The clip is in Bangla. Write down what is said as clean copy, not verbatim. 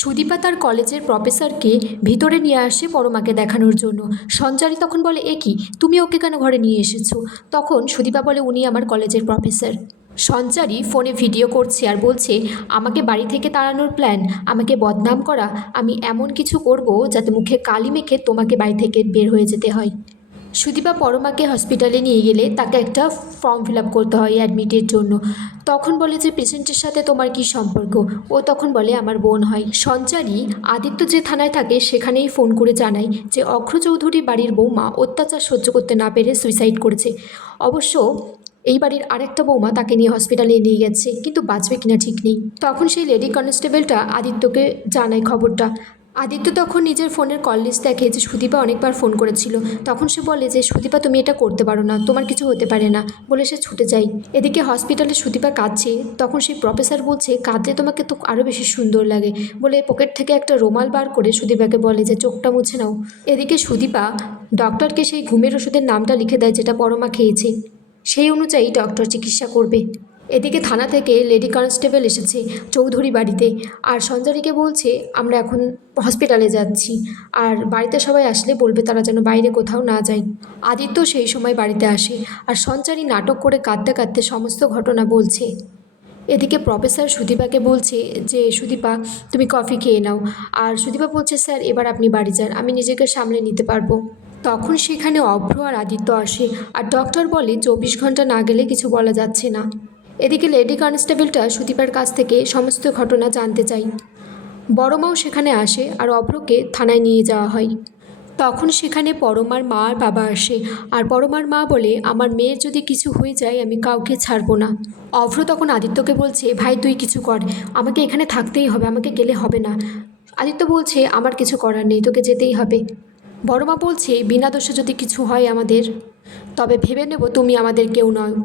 সুদীপা তার কলেজের প্রফেসরকে ভিতরে নিয়ে আসে পরমাকে দেখানোর জন্য। সঞ্চারী তখন বলে, এ কি, তুমি ওকে কেন ঘরে নিয়ে এসেছো? তখন সুদীপা বলে, উনি আমার কলেজের প্রফেসর। সঞ্চারী ফোনে ভিডিও করছে আর বলছে, আমাকে বাড়ি থেকে তাড়ানোর প্ল্যান, আমাকে বদনাম করা, আমি এমন কিছু করব যাতে মুখে কালি মেখে তোমাকে বাড়ি থেকে বের হয়ে যেতে হয়। সুদীপা পরমাকে হসপিটালে নিয়ে গেলে তাকে একটা ফর্ম ফিল আপ করতে হয় অ্যাডমিটের জন্য। তখন বলে যে, পেশেন্টের সাথে তোমার কি সম্পর্ক? ও তখন বলে, আমার বোন হয়। সঞ্চারী আদিত্য যে থানায় থাকে সেখানেই ফোন করে জানায় যে অঘ্র চৌধুরী বাড়ির বৌমা অত্যাচার সহ্য করতে না পেরে সুইসাইড করেছে। অবশ্য এই বাড়ির আরেকটা বৌমা তাকে নিয়ে হসপিটালে নিয়ে গেছে, কিন্তু বাঁচবে কিনা ঠিক নেই। তখন সেই লেডি কনস্টেবলটা আদিত্যকে জানায় খবরটা। আদিত্য তখন নিজের ফোনের কল লিস্ট দেখে যে সুদীপা অনেকবার ফোন করেছিল। তখন সে বলে যে, সুদীপা তুমি এটা করতে পারো না, তোমার কিছু হতে পারে না, বলে সে ছুটে যায়। এদিকে হসপিটালে সুদীপা কাঁদছে। তখন সেই প্রফেসর বলছে, কাঁদলে তোমাকে তো আরও বেশি সুন্দর লাগে, বলে পকেট থেকে একটা রুমাল বার করে সুদীপাকে বলে যে চোখটা মুছে নাও। এদিকে সুদীপা ডক্টরকে সেই ঘুমের ওষুধের নামটা লিখে দেয় যেটা পরমা খেয়েছে। সেই অনুযায়ী ডক্টর চিকিৎসা করবে। এদিকে থানা থেকে লেডি কনস্টেবল এসেছে চৌধুরী বাড়িতে, আর সঞ্চারীকে বলছে, আমরা এখন হসপিটালে যাচ্ছি, আর বাড়িতে সবাই আসলে বলবে তারা যেন বাইরে কোথাও না যায়। আদিত্য সেই সময় বাড়িতে আসে, আর সঞ্চারী নাটক করে কাঁদতে কাঁদতে সমস্ত ঘটনা বলছে। এদিকে প্রফেসর সুদীপাকে বলছে যে, সুদীপা তুমি কফি খেয়ে নাও। আর সুদীপা বলছে, স্যার এবার আপনি বাড়ি যান, আমি নিজেকে সামলে নিতে পারবো। তখন সেখানে অভ্র আর আদিত্য আসে, আর ডক্টর বলে 24 ঘন্টা না গেলে কিছু বলা যাচ্ছে না। এদিকে লেডি কনস্টেবলটা সুদীপার কাছ থেকে সমস্ত ঘটনা জানতে চাই। বড় মাও সেখানে আসে, আর অভ্রকে থানায় নিয়ে যাওয়া হয়। তখন সেখানে পরমার মা আর বাবা আসে, আর পরমার মা বলে, আমার মেয়ের যদি কিছু হয়ে যায় আমি কাউকে ছাড়বো না। অভ্র তখন আদিত্যকে বলছে, ভাই তুই কিছু কর, আমাকে এখানে থাকতেই হবে, আমাকে গেলে হবে না। আদিত্য বলছে, আমার কিছু করার নেই, তোকে যেতেই হবে। বড় মা বলছে, বিনা দোষে যদি কিছু হয় আমাদের, তবে ভেবে নেব তুমি আমাদের কেউ নয়।